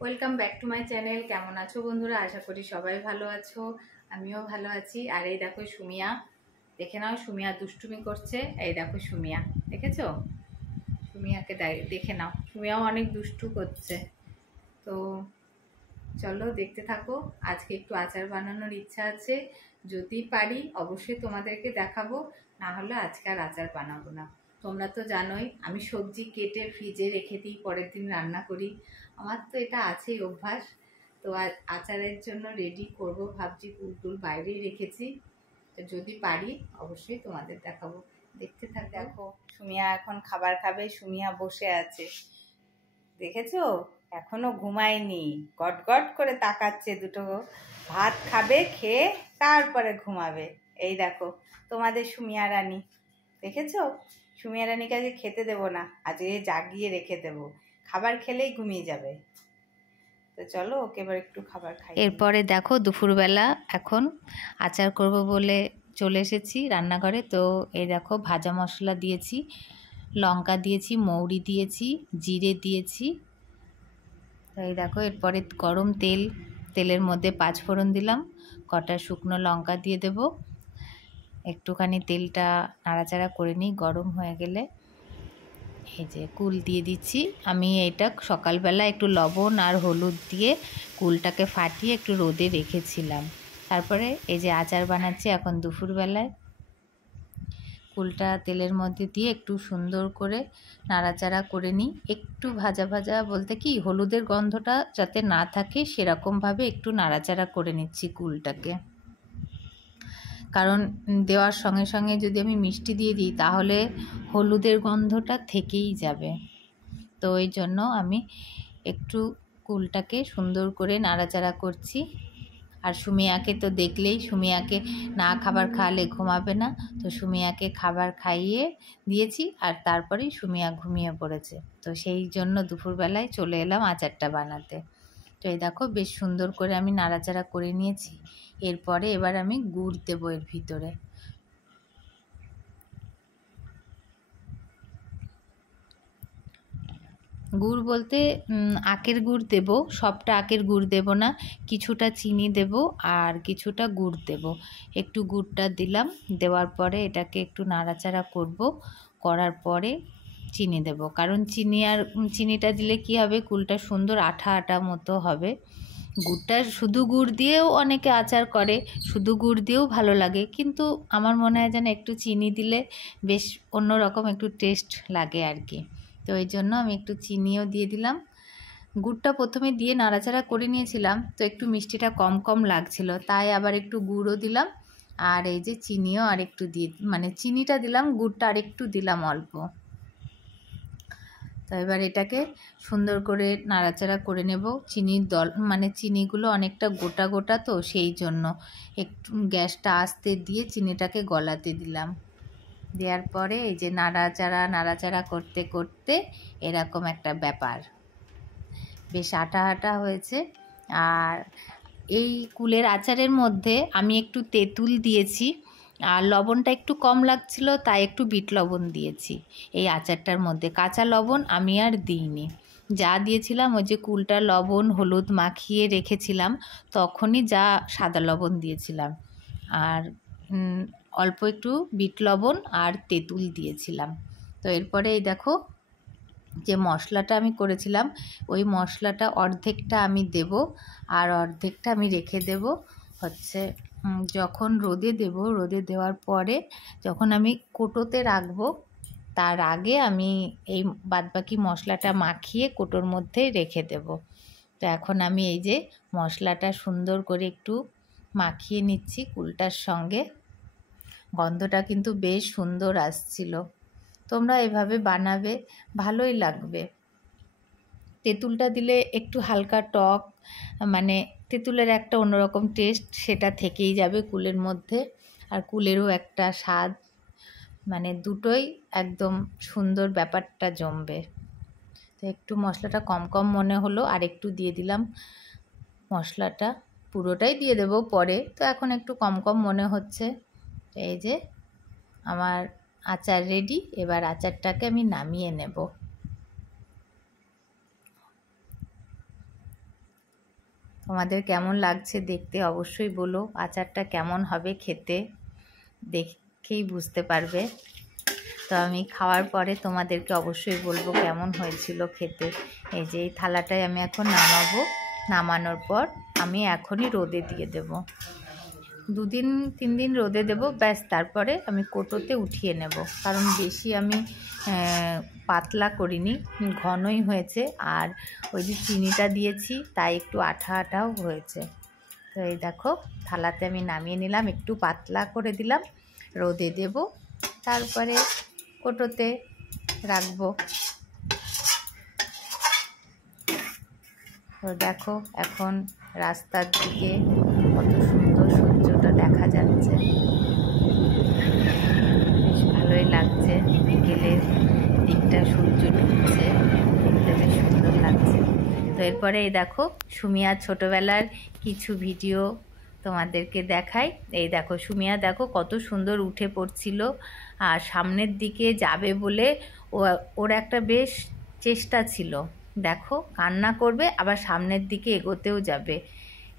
Welcome back to my channel. কেমন আছো বন্ধুরা? আশা করি সবাই ভালো আছো, আমিও ভালো আছি। আর এই দেখো সুমিয়া, দেখে নাও সুমিয়া দুষ্টুমি করছে। এই দেখো সুমিয়া, দেখেছো? সুমিয়াকে দেখে নাও, সুমিয়াও অনেক দুষ্টু করছে। তো চলো দেখতে থাকো। আজকে একটু আচার বানানোর ইচ্ছা আছে, যদি পারি অবশ্যই তোমাদেরকে দেখাবো, না হলে আজকে আর আচার বানাবো না। তোমরা তো জানোই আমি সবজি কেটে ফ্রিজে রেখে দিই, পরের দিন রান্না করি। আমার তো এটা আছেই অভ্যাস। তো আচারের জন্য রেডি করব ভাবছি, কুলটুল বাইরেই রেখেছি। তো যদি পারি অবশ্যই তোমাদের দেখাবো, দেখতে থাক। দেখো সুমিয়া এখন খাবার খাবে, সুমিয়া বসে আছে, দেখেছো? এখনো ঘুমায়নি, গট গট করে তাকাচ্ছে দুটো। ভাত খাবে, খেয়ে তারপরে ঘুমাবে। এই দেখো তোমাদের সুমিয়া রানী, দেখেছো? সুমিয়া রানীকে আজকে খেতে দেবো না, আজকে জাগিয়ে রেখে দেবো, খাবার খেলেই ঘুমিয়ে যাবে। তো চলো ওকে এবার একটু খাবার খাই। এরপরে দেখো দুপুরবেলা এখন আচার করব বলে চলে এসেছি রান্নাঘরে। তো এই দেখো ভাজা মশলা দিয়েছি, লঙ্কা দিয়েছি, মৌরি দিয়েছি, জিরে দিয়েছি। এই দেখো এরপরে গরম তেলের মধ্যে 5 ফোড়ন দিলাম, কটা শুকনো লঙ্কা দিয়ে দেব। একটুখানি তেলটা নাড়াচাড়া করে নিই, গরম হয়ে গেলে এই যে কুল দিয়ে দিচ্ছি। আমি এটা সকালবেলা একটু লবণ আর হলুদ দিয়ে কুলটাকে ফাটিয়ে একটু রোদে রেখেছিলাম। তারপরে এই যে আচার বানাচ্ছি এখন দুপুরবেলায়। কুলটা তেলের মধ্যে দিয়ে একটু সুন্দর করে নাড়াচাড়া করে নিই। একটু ভাজা ভাজা বলতে কি, হলুদের গন্ধটা যাতে না থাকে সেরকমভাবে একটু নাড়াচাড়া করে নিচ্ছি কুলটাকে। কারণ দেওয়ার সঙ্গে সঙ্গে যদি আমি মিষ্টি দিয়ে দিই তাহলে হলুদের গন্ধটা থেকেই যাবে। তো ওই জন্য আমি একটু কুলটাকে সুন্দর করে নাড়াচাড়া করছি। আর সুমিয়াকে তো দেখলেই, সুমিয়াকে না খাবার খাওয়ালে ঘুমাবে না। তো সুমিয়াকে খাবার খাইয়ে দিয়েছি আর তারপরেই সুমিয়া ঘুমিয়ে পড়েছে। তো সেই জন্য দুপুরবেলায় চলে এলাম আচারটা বানাতে। তো এই দেখো বেশ সুন্দর করে আমি নাড়াচাড়া করে নিয়েছি। এরপরে এবার আমি গুড় দেবো এর ভিতরে। গুড় বলতে আখের গুড় দেব, সবটা আখের গুড় দেব না, কিছুটা চিনি দেব আর কিছুটা গুড় দেব। একটু গুড়টা দিলাম, দেওয়ার পরে এটাকে একটু নাড়াচাড়া করব, করার পরে চিনি দেব। কারণ চিনিটা দিলে কি হবে, কুলটা সুন্দর আঠা আঠা মতো হবে। গুড়টা শুধু গুড় দিয়েও অনেকে আচার করে, শুধু গুড় দিয়েও ভালো লাগে, কিন্তু আমার মনে হয় যেন একটু চিনি দিলে বেশ অন্যরকম একটু টেস্ট লাগে আর কি। তো এই জন্য আমি একটু চিনিও দিয়ে দিলাম। গুড়টা প্রথমে দিয়ে নাড়াচাড়া করে নিয়েছিলাম, তো একটু মিষ্টিটা কম কম লাগছিল, তাই আবার একটু গুড়ও দিলাম। আর এই যে চিনিও আর একটু দিয়ে, মানে চিনিটা দিলাম, গুড়টা আর একটু দিলাম অল্প। তো এবার এটাকে সুন্দর করে নাড়াচাড়া করে নেব। চিনিগুলো অনেকটা গোটা গোটা, তো সেই জন্য একটু গ্যাসটা আস্তে দিয়ে চিনিটাকে গলাতে দিলাম। দেওয়ার পরে এই যে নাড়াচাড়া করতে করতে এরকম একটা ব্যাপার, বেশ আটা আটা হয়েছে। আর এই কুলের আচারের মধ্যে আমি একটু তেঁতুল দিয়েছি, আর লবণটা একটু কম লাগছিল তাই একটু বিট লবণ দিয়েছি এই আচারটার মধ্যে। কাঁচা লবণ আমি আর দিইনি, যা দিয়েছিলাম ওই যে কুলটা লবণ হলুদ মাখিয়ে রেখেছিলাম তখনই যা সাদা লবণ দিয়েছিলাম, আর অল্প একটু বিট লবণ আর তেঁতুল দিয়েছিলাম। তো এরপরে এই দেখো যে মশলাটা আমি করেছিলাম, ওই মশলাটা অর্ধেকটা আমি দেব আর অর্ধেকটা আমি রেখে দেব হচ্ছে যখন রোদে দেব। রোদে দেওয়ার পরে যখন আমি কোটোতে রাখবো তার আগে আমি এই বাদবাকি মশলাটা মাখিয়ে কোটোর মধ্যে রেখে দেব। তো এখন আমি এই যে মশলাটা সুন্দর করে একটু মাখিয়ে নিচ্ছি কুলটার সঙ্গে, গন্ধটা কিন্তু বেশ সুন্দর আসছিল। তোমরা এভাবে বানাবে, ভালোই লাগবে। তেঁতুলটা দিলে একটু হালকা টক, মানে তেঁতুলের একটা অন্যরকম টেস্ট সেটা থেকেই যাবে কুলের মধ্যে, আর কুলেরও একটা স্বাদ, মানে দুটোই একদম সুন্দর ব্যাপারটা জমবে। তো একটু মশলাটা কম কম মনে হলো, আর একটু দিয়ে দিলাম মশলাটা, পুরোটাই দিয়ে দেবো পরে, তো এখন একটু কম কম মনে হচ্ছে। এই যে আমার আচার রেডি, এবার আচারটাকে আমি নামিয়ে নেব। তোমাদের কেমন লাগছে দেখতে অবশ্যই বলো। আচারটা কেমন হবে খেতে দেখেই বুঝতে পারবে। তো আমি খাওয়ার পরে তোমাদেরকে অবশ্যই বলবো কেমন হয়েছিল খেতে। এই যে এই থালাটায় আমি এখন নামাবো, নামানোর পর আমি এখনই রোদে দিয়ে দেব, 2-3 দিন রোদে দেব, ব্যাস। তারপরে আমি কোটোতে উঠিয়ে নেব, কারণ বেশি আমি পাতলা করিনি, ঘনই হয়েছে। আর ওই যে চিনিটা দিয়েছি তাই একটু আঠা আঠাও হয়েছে। তো এই দেখো থালাতে আমি নামিয়ে নিলাম, একটু পাতলা করে দিলাম, রোদে দেব, তারপরে কোটোতে রাখবো। তো দেখো এখন রাস্তার দিকে কত সুন্দর সূর্যটা দেখা যাচ্ছে, বেশ ভালোই লাগছে। বিকেলের দিকটা সূর্য ঢুকছে, দেখতে বেশ সুন্দর লাগছে। তো এরপরে এই দেখো সুমিয়ার ছোটোবেলার কিছু ভিডিও তোমাদেরকে দেখাই। এই দেখো সুমিয়া দেখো কত সুন্দর উঠে পড়ছিল, আর সামনের দিকে যাবে বলে ওর একটা বেশ চেষ্টা ছিল। দেখো কান্না করবে, আবার সামনের দিকে এগোতেও যাবে,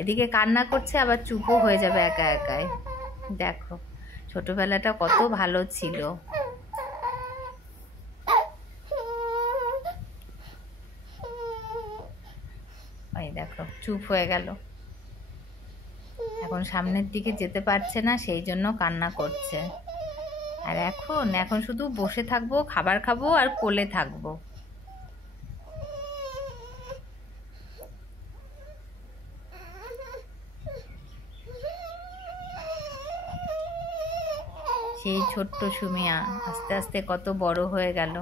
এদিকে কান্না করছে আবার চুপও হয়ে যাবে একা একাই। দেখো ছোটবেলাটা কত ভালো ছিল। এই দেখো চুপ হয়ে গেল, এখন সামনের দিকে যেতে পারছে না, সেই জন্য কান্না করছে। আর এখন শুধু বসে থাকবো, খাবার খাবো আর কোলে থাকবো। সেই ছোট্ট সুমিয়া আস্তে আস্তে কত বড় হয়ে গেল।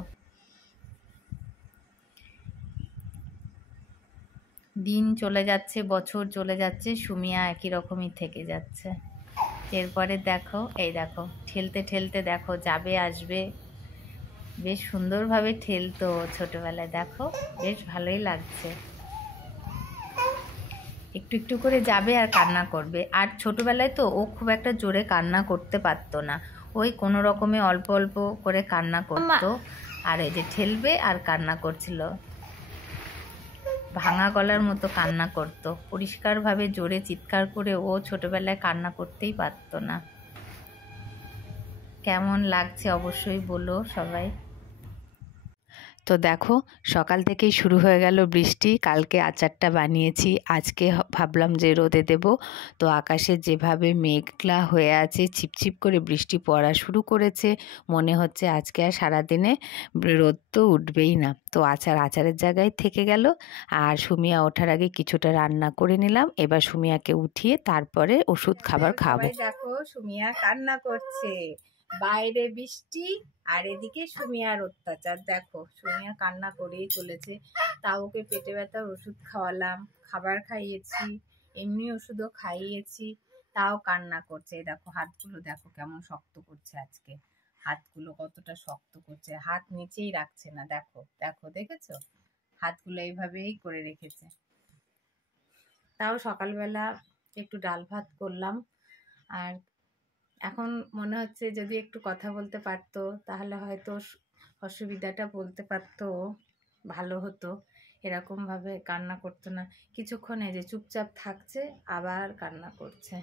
দিন চলে যাচ্ছে, বছর চলে যাচ্ছে, সুমিয়া একই রকমই থেকে যাচ্ছে। এরপরে দেখো এই দেখো ঠেলতে ঠেলতে দেখো যাবে আসবে, বেশ সুন্দরভাবে ঠেলতো ছোটবেলায়। দেখো বেশ ভালোই লাগছে, একটু একটু করে যাবে আর কান্না করবে। আর ছোটবেলায় তো ও খুব একটা জোরে কান্না করতে পারতো না, ওই কোনো রকমে অল্প অল্প করে কান্না করতো। আর এই যে ঠেলবে আর কান্না করছিল, ভাঙা গলার মতো কান্না করতো, পরিষ্কারভাবে জোরে চিৎকার করে ও ছোটবেলায় কান্না করতেই পারতো না। কেমন লাগছে অবশ্যই বলো সবাই। তো দেখো সকাল থেকেই শুরু হয়ে গেল বৃষ্টি। কালকে আচারটা বানিয়েছি, আজকে ভাবলাম যে রোদে দেব। তো আকাশে যেভাবে মেঘলা হয়ে আছে, ছিপছিপ করে বৃষ্টি পড়া শুরু করেছে, মনে হচ্ছে আজকে আর সারাদিনে রোদ তো উঠবেই না। তো আচারের জায়গায় থেকে গেল। আর সুমিয়া ওঠার আগে কিছুটা রান্না করে নিলাম, এবার সুমিয়াকে উঠিয়ে তারপরে ওষুধ খাবার খাবো। দেখো সুমিয়া কান্না করছে, বাইরে বৃষ্টি আর এদিকে সুমিয়ার অত্যাচার। দেখো সুমিয়া কান্না করেই চলেছে, তাও ওকে পেটে ব্যথার ওষুধ খাওয়ালাম, খাবার খাইয়েছি, এমনি ওষুধও খাইয়েছি, তাও কান্না করছে। দেখো হাতগুলো দেখো কেমন শক্ত করছে, আজকে হাতগুলো কতটা শক্ত করছে, হাত নিচেই রাখছে না। দেখো দেখো দেখেছো, হাতগুলো এইভাবেই করে রেখেছে। তাও সকালবেলা একটু ডাল ভাত করলাম, আর এখন মনে হচ্ছে যদি একটু কথা বলতে পারতো তাহলে হয়তো অসুবিধাটা বলতে পারতো, ভালো হতো। এরকমভাবে কান্না করতো না, কিছুক্ষণ এই যে চুপচাপ থাকছে আবার কান্না করছে।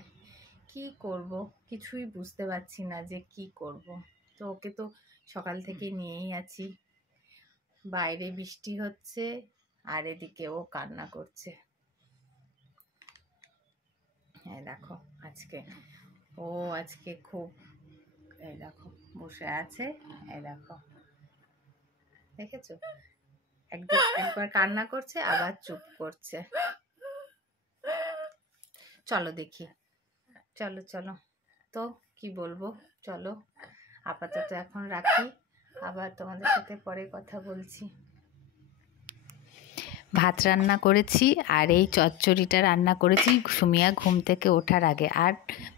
কি করব কিছুই বুঝতে পারছি না যে কি করব। তো ওকে তো সকাল থেকে নিয়েই আছি, বাইরে বৃষ্টি হচ্ছে আর এদিকে ও কান্না করছে। হ্যাঁ দেখো আজকে খুব, এই দেখো বসে আছে, এই দেখো দেখেছো, একবার কান্না করছে আবার চুপ করছে। চলো দেখি, চলো চলো, তো কি বলবো, চলো আপাতত এখন রাখি, আবার তোমাদের সাথে পরে কথা বলছি। ভাত রান্না করেছি আর এই চচ্চড়িটা রান্না করেছি সুমিয়া ঘুম থেকে ওঠার আগে, আর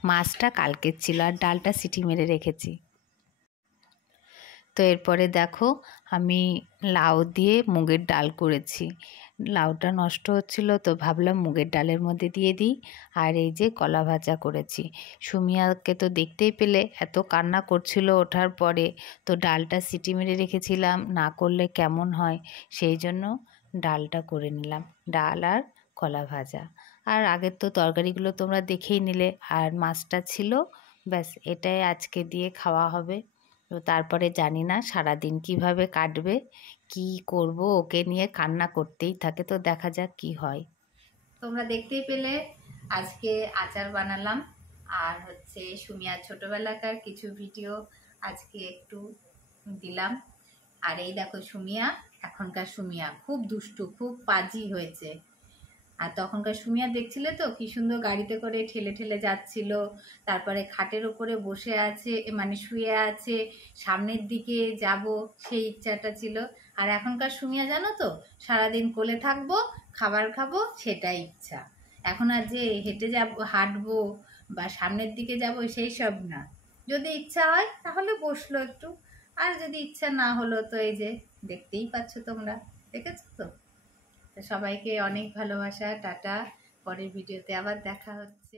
মাছটা কালকের ছিল, আর ডালটা সিটি মেরে রেখেছি। তো এরপরে দেখো আমি লাউ দিয়ে মুগের ডাল করেছি, লাউটা নষ্ট হচ্ছিল তো ভাবলাম মুগের ডালের মধ্যে দিয়ে দিই। আর এই যে কলা ভাজা করেছি। সুমিয়াকে তো দেখতেই পেলে এত কান্না করছিল ওঠার পরে, তো ডালটা সিটি মেরে রেখেছিলাম, না করলে কেমন হয়, সেই জন্য ডালটা করে নিলাম, ডাল আর কলা ভাজা। আর আগের তো তরকারিগুলো তোমরা দেখেই নিলে, আর মাছটা ছিল, ব্যাস এটাই আজকে দিয়ে খাওয়া হবে। তো তারপরে জানি না সারাদিন কিভাবে কাটবে, কি করব, ওকে নিয়ে কান্না করতেই থাকে, তো দেখা যাক কি হয়। তোমরা দেখতেই পেলে আজকে আচার বানালাম, আর হচ্ছে সুমিয়ার ছোটবেলাকার কিছু ভিডিও আজকে একটু দিলাম। আর এই দেখো সুমিয়া, এখনকার সুমিয়া খুব দুষ্টু, খুব পাজি হয়েছে। আর তখনকার সুমিয়া দেখছিলে তো কি সুন্দর গাড়িতে করে ঠেলে ঠেলে যাচ্ছিল, তারপরে খাটের ওপরে বসে আছে, মানে শুয়ে আছে, সামনের দিকে যাব সেই ইচ্ছাটা ছিল। আর এখনকার সুমিয়া জানো তো, সারাদিন কোলে থাকবো, খাবার খাবো, সেটাই ইচ্ছা। এখন আর যে হেঁটে যাব, হাঁটবো বা সামনের দিকে যাব সেই সব না। যদি ইচ্ছা হয় তাহলে বসলো একটু, আর যদি ইচ্ছা না হলো তো এই যে দেখতেই পাচ্ছ তোমরা, দেখেছো তো। তো সবাইকে অনেক ভালোবাসা, টাটা। পরের ভিডিওতে আবার দেখা হচ্ছে।